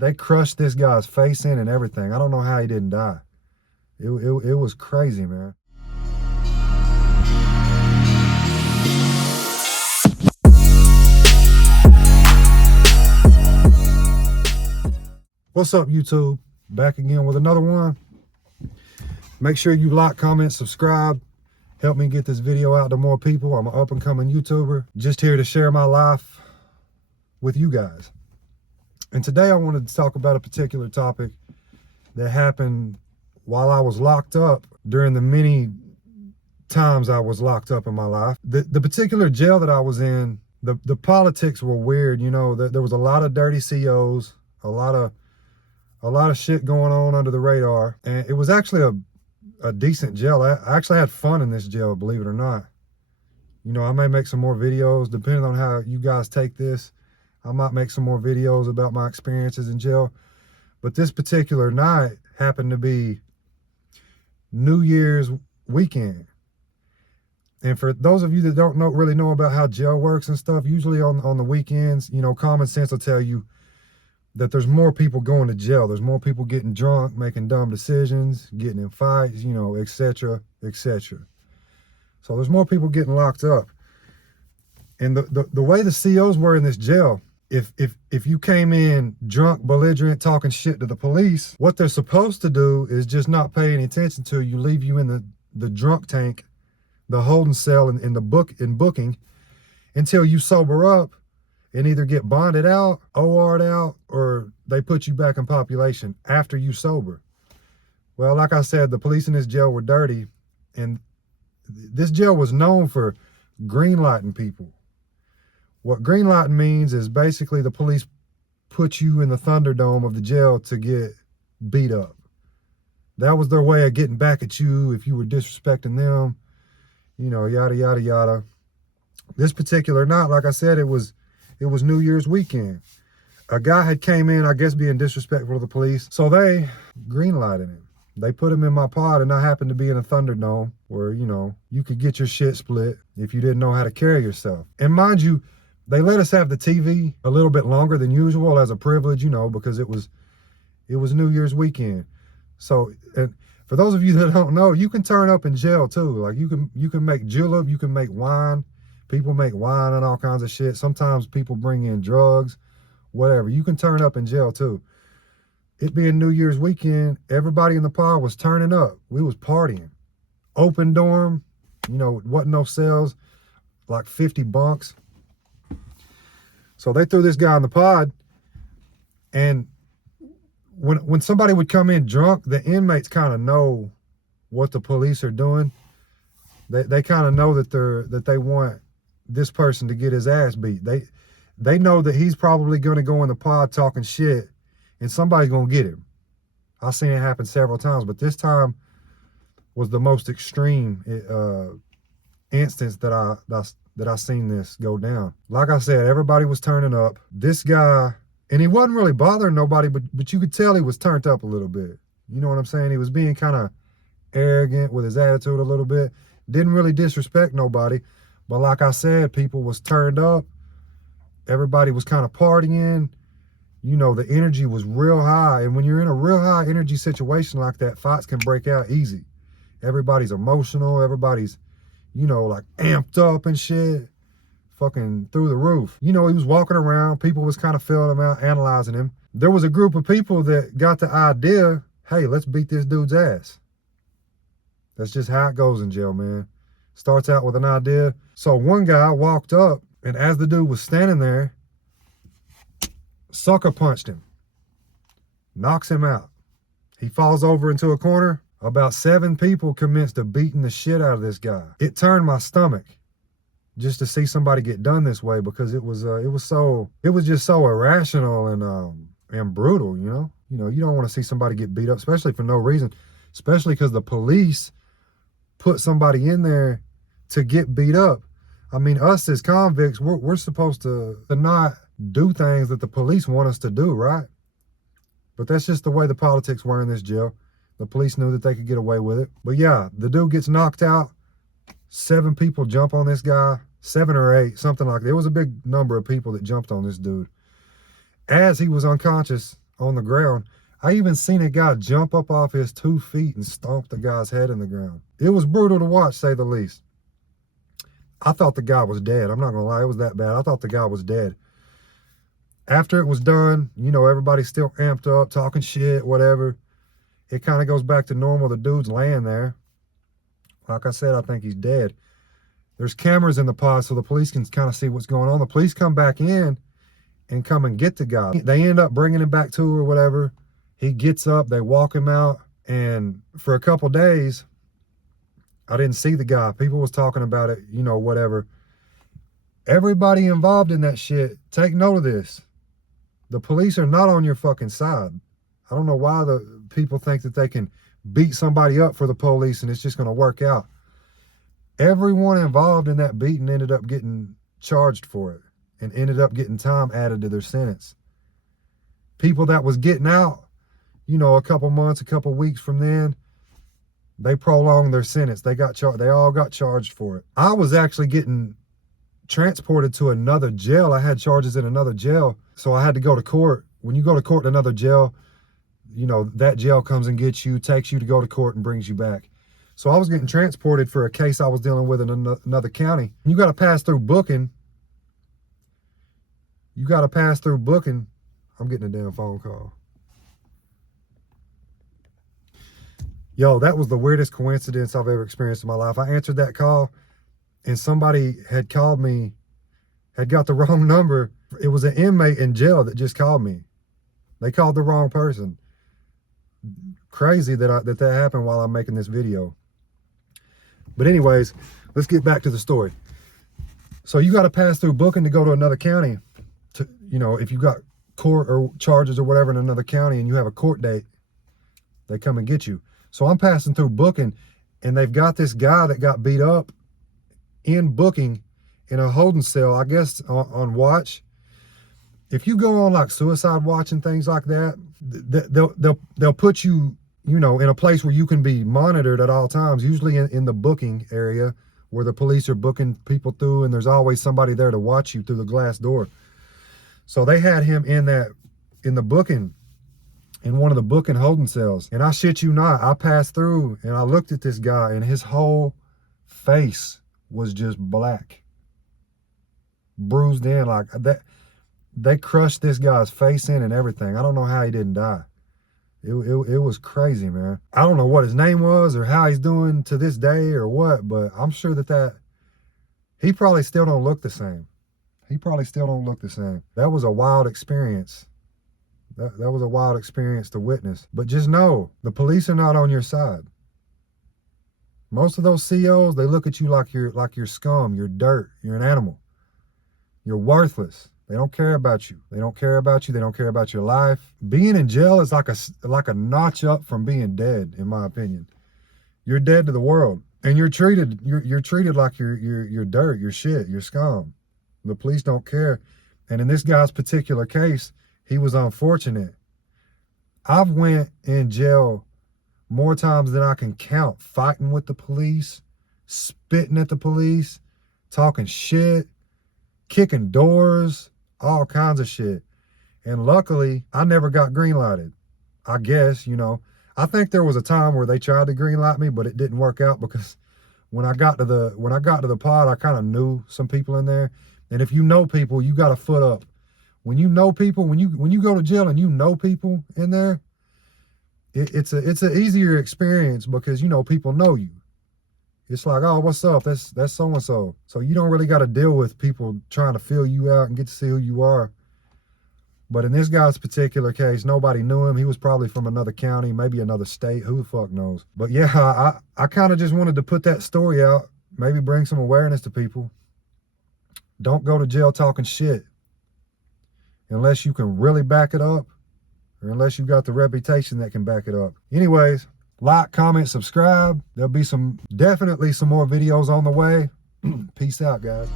they crushed this guy's face in and everything. I don't know how he didn't die. It was crazy, man. What's up, YouTube? Back again with another one. Make sure you like, comment, subscribe. Help me get this video out to more people. I'm an up-and-coming YouTuber. Just here to share my life with you guys. And today I wanted to talk about a particular topic that happened while I was locked up during the many times I was locked up in my life. The particular jail that I was in, the politics were weird. You know, there was a lot of dirty COs, a lot of shit going on under the radar. And it was actually a decent jail. I actually had fun in this jail, believe it or not. You know, I may make some more videos depending on how you guys take this. I might make some more videos about my experiences in jail. But this particular night happened to be New Year's weekend. And for those of you that don't really know about how jail works and stuff, usually on the weekends, you know, common sense will tell you that there's more people going to jail. There's more people getting drunk, making dumb decisions, getting in fights, you know, etc., etc. So there's more people getting locked up. And the way the COs were in this jail, if you came in drunk, belligerent, talking shit to the police, what they're supposed to do is just not pay any attention to you, leave you in the drunk tank, the holding cell in booking until you sober up and either get bonded out, OR'd out, or they put you back in population after you sober. Well, like I said, the police in this jail were dirty, and this jail was known for greenlighting people. What greenlighting means is basically the police put you in the Thunderdome of the jail to get beat up. That was their way of getting back at you if you were disrespecting them, you know, yada, yada, yada. This particular night, like I said, it was New Year's weekend. A guy had came in, I guess, being disrespectful to the police. So they greenlighted him. They put him in my pod, and I happened to be in a Thunderdome where, you know, you could get your shit split if you didn't know how to carry yourself. And mind you, they let us have the TV a little bit longer than usual as a privilege, you know, because it was New Year's weekend. So, and for those of you that don't know, you can turn up in jail too. Like you can make julep, you can make wine. People make wine and all kinds of shit. Sometimes people bring in drugs, whatever. You can turn up in jail too. It being New Year's weekend, everybody in the pod was turning up. We was partying. Open dorm, you know, wasn't no cells, like 50 bunks. So they threw this guy in the pod, and when somebody would come in drunk, the inmates kind of know what the police are doing. They kind of know that they want this person to get his ass beat. They know that he's probably going to go in the pod talking shit, and somebody's going to get him. I've seen it happen several times, but this time was the most extreme instance that I seen this go down. Like I said, everybody was turning up. This guy, and he wasn't really bothering nobody, but you could tell he was turned up a little bit. You know what I'm saying? He was being kind of arrogant with his attitude a little bit. Didn't really disrespect nobody. But like I said, people was turned up. Everybody was kind of partying. You know, the energy was real high. And when you're in a real high energy situation like that, fights can break out easy. Everybody's emotional. Everybody's, you know, like amped up and shit. Fucking through the roof. You know, he was walking around. People was kind of feeling him out, analyzing him. There was a group of people that got the idea, hey, let's beat this dude's ass. That's just how it goes in jail, man. Starts out with an idea. So one guy walked up, and as the dude was standing there, sucker punched him. Knocks him out. He falls over into a corner. About 7 people commenced to beating the shit out of this guy. It turned my stomach just to see somebody get done this way, because it was just so irrational and brutal, you know? You know, you don't want to see somebody get beat up, especially for no reason, especially because the police put somebody in there to get beat up. I mean, us as convicts, we're supposed to not do things that the police want us to do, right? But that's just the way the politics were in this jail. The police knew that they could get away with it. But yeah, the dude gets knocked out. 7 people jump on this guy. 7 or 8, something like that. It was a big number of people that jumped on this dude. As he was unconscious on the ground. I even seen a guy jump up off his 2 feet and stomp the guy's head in the ground. It was brutal to watch, say the least. I thought the guy was dead. I'm not gonna lie, it was that bad. I thought the guy was dead. After it was done, you know, everybody's still amped up, talking shit, whatever. It kind of goes back to normal. The dude's laying there. Like I said, I think he's dead. There's cameras in the pod so the police can kind of see what's going on. The police come back in and come and get the guy. They end up bringing him back to or whatever. He gets up, they walk him out, and for a couple days, I didn't see the guy. People was talking about it, you know, whatever. Everybody involved in that shit, take note of this. The police are not on your fucking side. I don't know why the people think that they can beat somebody up for the police and it's just gonna work out. Everyone involved in that beating ended up getting charged for it and ended up getting time added to their sentence. People that was getting out, you know, a couple months, a couple weeks from then, they prolonged their sentence. They all got charged for it. I was actually getting transported to another jail. I had charges in another jail, so I had to go to court. When you go to court in another jail, you know, that jail comes and gets you, takes you to go to court and brings you back. So I was getting transported for a case I was dealing with in another county. You got to pass through booking. You got to pass through booking. I'm getting a damn phone call. Yo, that was the weirdest coincidence I've ever experienced in my life. I answered that call and somebody had called me, had got the wrong number. It was an inmate in jail that just called me. They called the wrong person. Crazy that happened while I'm making this video. But anyways, let's get back to the story. So you got to pass through booking to go to another county. To, you know, if you got court or charges or whatever in another county and you have a court date, they come and get you. So I'm passing through booking and they've got this guy that got beat up in booking in a holding cell, I guess on watch. If you go on like suicide watch and things like that, they'll put you, you know, in a place where you can be monitored at all times, usually in the booking area where the police are booking people through and there's always somebody there to watch you through the glass door. So they had him in the booking, in one of the booking holding cells. And I shit you not, I passed through and I looked at this guy and his whole face was just black, bruised in like that. They crushed this guy's face in and everything. I don't know how he didn't die. It was crazy, man. I don't know what his name was or how he's doing to this day or what, but I'm sure that he probably still don't look the same. He probably still don't look the same. That was a wild experience. That was a wild experience to witness. But just know, the police are not on your side. Most of those COs, they look at you like you're scum, you're dirt, you're an animal. You're worthless. They don't care about you. They don't care about you. They don't care about your life. Being in jail is like a notch up from being dead, in my opinion. You're dead to the world, and you're treated like you're dirt, you're shit, you're scum. The police don't care. And in this guy's particular case, he was unfortunate. I've went in jail more times than I can count, fighting with the police, spitting at the police, talking shit, kicking doors, all kinds of shit. And luckily, I never got greenlighted. I guess, you know. I think there was a time where they tried to greenlight me, but it didn't work out because when I got to the pod, I kind of knew some people in there. And if you know people, you got a foot up. When you know people, when you go to jail and you know people in there, it's an easier experience because, you know, people know you. It's like, oh, what's up? That's so-and-so. So you don't really got to deal with people trying to fill you out and get to see who you are. But in this guy's particular case, nobody knew him. He was probably from another county, maybe another state. Who the fuck knows? But yeah, I kind of just wanted to put that story out, maybe bring some awareness to people. Don't go to jail talking shit unless you can really back it up or unless you got the reputation that can back it up. Anyways, like, comment, subscribe. There'll be definitely some more videos on the way. Peace out, guys.